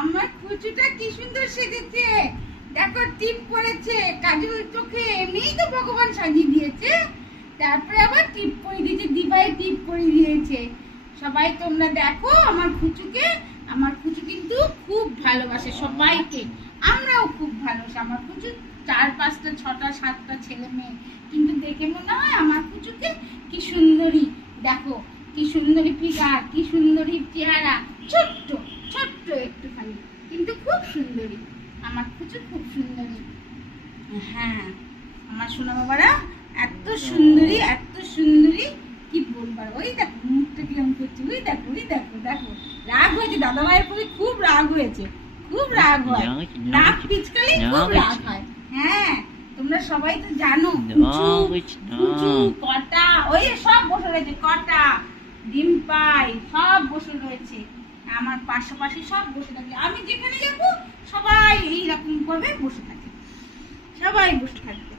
আমার কুচুটা কি সুন্দর সেজেছে, দেখো টিপ পরেছে, কাজল চোখে, এমনিই তো ভগবান সাজিয়ে দিয়েছে, তারপরে আবার টিপ পরিয়ে দিয়েছে, দিবাই টিপ পরিয়ে দিয়েছে। সবাই তোমরা দেখো আমার কুচুকে। আমার কুচু কিন্তু খুব ভালোবাসে সবাইকে, আমরাও খুব ভালোবাসি আমার কুচু। 4, 5টা, 6টা, 7টা ছেলে মেয়ে, কিন্তু দেখে মনে হয় আমার কুচুকে কি সুন্দরী। দেখো কি সুন্দরী ফিগার, কি সুন্দরী চেহারা, ছোট্ট ছোট্ট একটুখানি, কিন্তু খুব সুন্দরী আমার কুচু, খুব সুন্দরী। হ্যাঁ, আমার সোনা বাবারা এত সুন্দরী, এত সুন্দরী, কি বলবার। ওই দেখো মুখটা কিরম করছে, ওই দেখো, ওই দেখো, দেখো রাগ হয়েছে দাদা ভাইয়ের প্রতি, খুব রাগ হয়েছে, খুব রাগ হয়, নাক পিচকালে খুব রাগ হয়। হ্যাঁ, তোমরা সবাই তো জানো কুচু কটা, ওই সব বসে রয়েছে, কটা ডিম্পাই সব বসে রয়েছে আমার পাশাপাশি, সব বসে থাকে। আমি যেখানে যাবো সবাই এইরকম ভাবে বসে থাকে, সবাই বসে থাকবে।